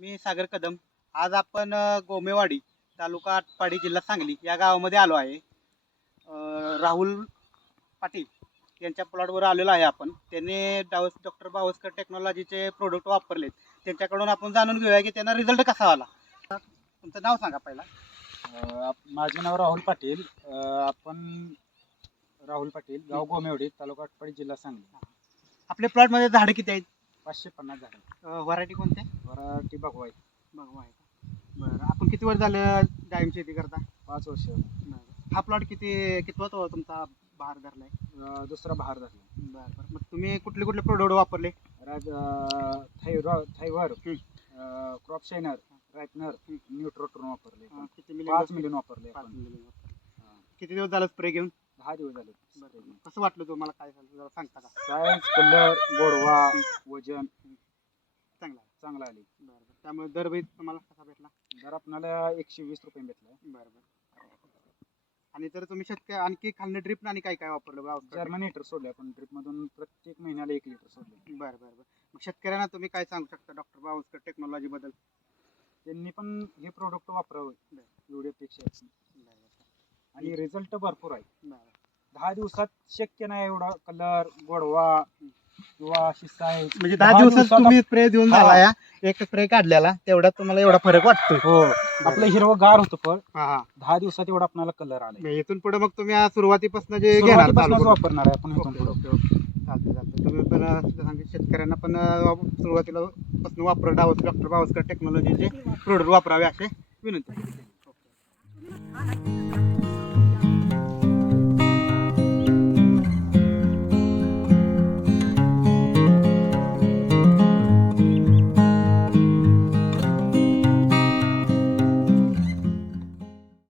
मी सागर कदम. आज आपण गोमेवाडी तालुका आटपाडी जिल्हा सांगली या गावामध्ये आलो आहे. राहुल पाटील यांच्या प्लॉटवर आलेलो आहे आपण. त्यांनी डावस डॉक्टर बावस्कर टेक्नॉलॉजीचे प्रोडक्ट वापरलेत. त्यांच्याकडून आपण जाणून घेऊया की त्यांना रिझल्ट कसा आला. तुमचं नाव सांगा पहिला. माझे नाव राहुल पाटील. आपण राहुल पाटील गाव गोमेवडी तालुका आटपाडी जिल्हा सांगली. आपल्या प्लॉटमध्ये झाडं किती आहेत? पाचशे पन्नास झाडं व्हरायटी कोणते? वराठी भगवाई बघू आहे का बरं आपण किती वर्ष झालं डाळिंब शेती करता? पाच वर्ष हा प्लॉट किती कितवा तो तुमचा बहार धरलाय? अ, दुसरा बहार झाला बरं बरं. मग तुम्ही कुठले कुठले प्रोडक्ट वापरले? राज थायरॉ थायवर क्रॉप शायनर रायटनर न्यूट्रोट्रोन वापरले. किती मिली पाच मिलियन वापरले. किती दिवस झालं स्प्रे घेऊन? दहा दिवस झाले. कसं वाटलं तुम्हाला काय झालं? जरा सांगता का? साईज कलर गोडवा वजन. चांगला आहे. चांगला आले बरं बरं. त्यामुळे दरवेळी तुम्हाला कसा भेटला? दर आपल्याला एकशे वीस रुपये भेटला. बरं बरं. आणि जर तुम्ही शेतकरी आणखी खालनं ड्रिप आणि काय काय वापरलं बा जर्मन लिटर सोडले आपण. ड्रिप मधून प्रत्येक महिन्याला एक लिटर सोडले. बरं बरं बरं. मग शेतकऱ्यांना तुम्ही काय सांगू शकता डॉक्टर बावस्कर टेक्नॉलॉजी बद्दल? त्यांनी पण हे प्रोडक्ट वापरावं. एवढी अपेक्षा आहे. बरं बरं. आणि रिझल्ट भरपूर आहे. बरं. दहा दिवसात शक्य नाही एवढा कलर गोडवा किंवा अशी साईज म्हणजे दहा दिवसात तुम्ही स्प्रे देऊन हा. झाला या एक स्प्रे काढलेला तेवढ्यात तुम्हाला एवढा फरक वाटतो हो आपलं हिरवं गार होतं फळ हा हा दहा दिवसात एवढा आपल्याला कलर आला इथून पुढे मग तुम्ही आज सुरुवातीपासून जे घेणार चालू सुरुवातीपासूनच करून. वापरणार आहे आपण इथून ओके, पुढं. Okay, okay. चालतंय चालतंय तुम्ही पण अं, शेतकऱ्यांना पण अं, सुरुवातीला पासून वापर डावस डॉक्टर बावस्कर टेक्नॉलॉजीचे प्रोडक्ट वापरावे असे विनंती.